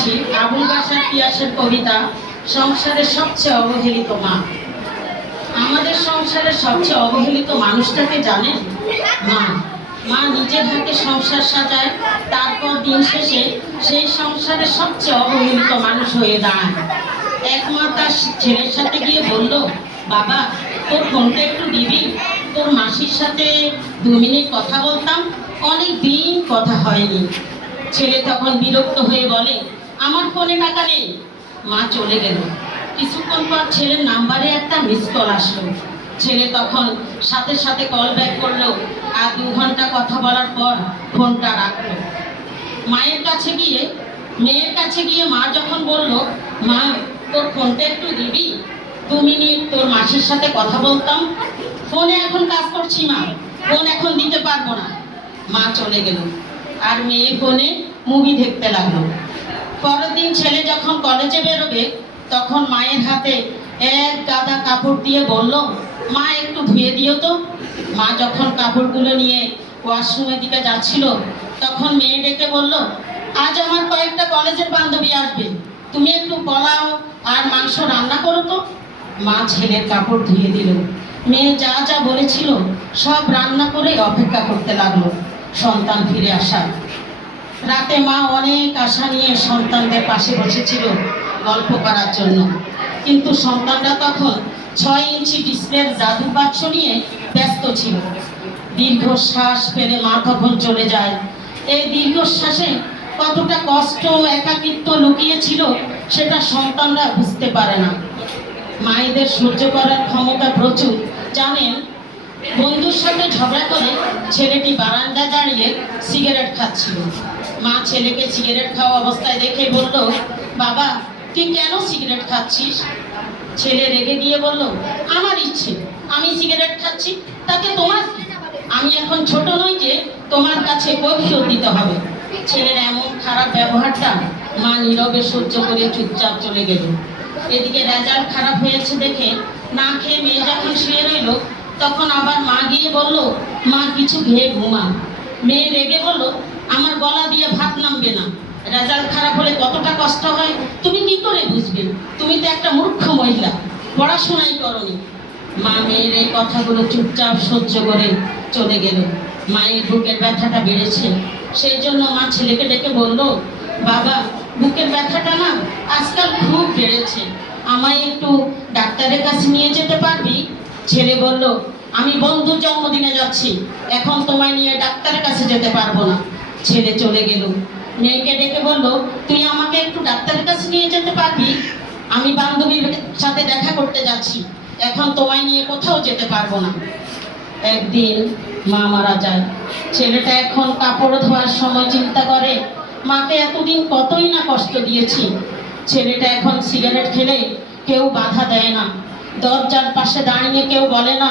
পড়ছি আবুল বাশার পিয়াসের কবিতা সংসারের সবচেয়ে অবহেলিত মা। আমাদের সংসারের সবচেয়ে অবহেলিত মানুষটাকে জানেন? মা। মা নিজের হাতে সংসার সাজায়, তারপর দিন শেষে সেই সংসারের সবচেয়ে অবহেলিত মানুষ হয়ে দাঁড়ায়। এক মা তার ছেলের সাথে গিয়ে বলল, বাবা তোর ফোনটা একটু দিবি, তোর মাসির সাথে 2 মিনিট কথা বলতাম, অনেক দিন কথা হয়নি। ছেলে তখন বিরক্ত হয়ে বলে, আমার ফোনে টাকা নেই। মা চলে গেল। কিছুক্ষণ পর ছেলের নাম্বারে একটা মিস কল আসলো। ছেলে তখন সাথে সাথে কল ব্যাক করলো, আর 2 ঘন্টা কথা বলার পর ফোনটা রাখলো। মেয়ের কাছে গিয়ে মা যখন বলল, মা তোর ফোনটা একটু দিবি, 2 মিনিট তোর মাসির সাথে কথা বলতাম, ফোনে এখন কাজ করছি মা, ফোন এখন দিতে পারবো না। মা চলে গেল, আর মেয়ে ফোনে মুভি দেখতে লাগলো। পরের দিন ছেলে যখন কলেজে বেরোবে, তখন মায়ের হাতে এক গাদা কাপড় দিয়ে বলল, মা একটু ধুয়ে দিও তো। মা যখন কাপড়গুলো নিয়ে ওয়াশরুমের দিকে যাচ্ছিল, তখন মেয়ে ডেকে বলল, আজ আমার কয়েকটা কলেজের বান্ধবী আসবে, তুমি একটু পোলাও আর মাংস রান্না করো তো। মা ছেলের কাপড় ধুয়ে দিল। মেয়ে যা যা বলেছিল সব রান্না করে অপেক্ষা করতে লাগলো সন্তান ফিরে আসার। রাতে মা অনেক আশা নিয়ে সন্তানদের পাশে বসেছিল গল্প করার জন্য, কিন্তু সন্তানরা তখন 6 ইঞ্চি ডিসপ্লের জাদু বাক্স নিয়ে ব্যস্ত ছিল। দীর্ঘশ্বাস ফেলে মা তখন চলে যায়। এই দীর্ঘশ্বাসে কতটা কষ্ট, একাকিত্ব লুকিয়ে ছিল সেটা সন্তানরা বুঝতে পারে না। মায়েদের সহ্য করার ক্ষমতা প্রচুর। জানেন, বন্ধুর সাথে ঝগড়া করে ছেলেটি বারান্দায় দাঁড়িয়ে সিগারেট খাচ্ছিল। মা ছেলেকে সিগারেট খাওয়া অবস্থায় দেখে বলল, বাবা তুই কেন সিগারেট খাচ্ছিস? ছেলে রেগে গিয়ে বলল, আমার ইচ্ছে, আমি সিগারেট খাচ্ছি, তাতে তোমার কি? আমি এখন ছোট নই যে তোমার কাছে কৈফিয়ত দিতে হবে। ছেলের এমন খারাপ ব্যবহারটা মা নীরবে সহ্য করে চুপচাপ চলে গেল। এদিকে রেজাল্ট খারাপ হয়েছে দেখে না খেয়ে মেয়ে যখন শুয়ে রইল, তখন আবার মা গিয়ে বলল, মা কিছু খেয়ে ঘুমা। মেয়ে রেগে বলল, আমার গলা দিয়ে ভাত নামবে না, রেজাল্ট খারাপ হলে কতটা কষ্ট হয় তুমি কি করে বুঝবে? তুমি তো একটা মূর্খ মহিলা, পড়াশোনাই করনি। মা মেয়ের এই কথাগুলো চুপচাপ সহ্য করে চলে গেল। মায়ের বুকের ব্যথাটা বেড়েছে, সেই জন্য মা ছেলেকে ডেকে বলল, বাবা বুকের ব্যথাটা না আজকাল খুব বেড়েছে, আমায় একটু ডাক্তারের কাছে নিয়ে যেতে পারবি? ছেলে বলল, আমি বন্ধুর জন্মদিনে যাচ্ছি, এখন তোমায় নিয়ে ডাক্তারের কাছে যেতে পারবো না। ছেলে চলে গেল। মেয়েকে ডেকে বলল, তুই আমাকে একটু ডাক্তারের কাছে নিয়ে যেতে পারবি? আমি বান্ধবীর সাথে দেখা করতে যাচ্ছি, এখন তোমায় নিয়ে কোথাও যেতে পারবো না। একদিন মা মারা যায়। ছেলেটা এখন কাপড় ধোয়ার সময় চিন্তা করে, মাকে এতদিন কতই না কষ্ট দিয়েছি। ছেলেটা এখন সিগারেট খেলে কেউ বাধা দেয় না, দরজার পাশে দাঁড়িয়ে কেউ বলে না,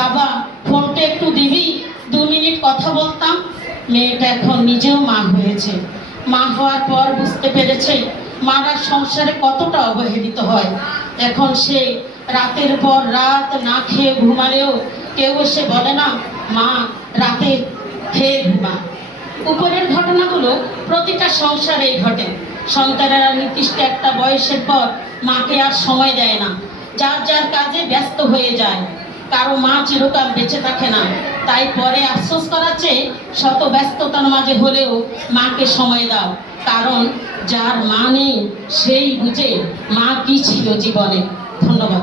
বাবা ফোনটা একটু দিবি, 2 মিনিট কথা বলতাম। মেয়েটা এখন নিজেও মা হয়েছে। মা হওয়ার পর বুঝতে পেরেছে মারা সংসারে কতটা অবহেলিত হয়। এখন সে রাতের পর রাত না খেয়ে ঘুমালেও কেউ এসে বলে না, মা রাতে খেয়ে ঘুমা। উপরের ঘটনাগুলো প্রতিটা সংসারেই ঘটে। সন্তানেরা নির্দিষ্ট একটা বয়সের পর মাকে আর সময় দেয় না, যার যার কাজে ব্যস্ত হয়ে যায়। কারো মা চিরকাল বেঁচে থাকে না, তাই পরে আফসোস করার চেয়ে শত ব্যস্ততার মাঝে হলেও মাকে সময় দাও, কারণ যার মা নেই সেই বুঝে মা কি ছিল জীবনে। ধন্যবাদ।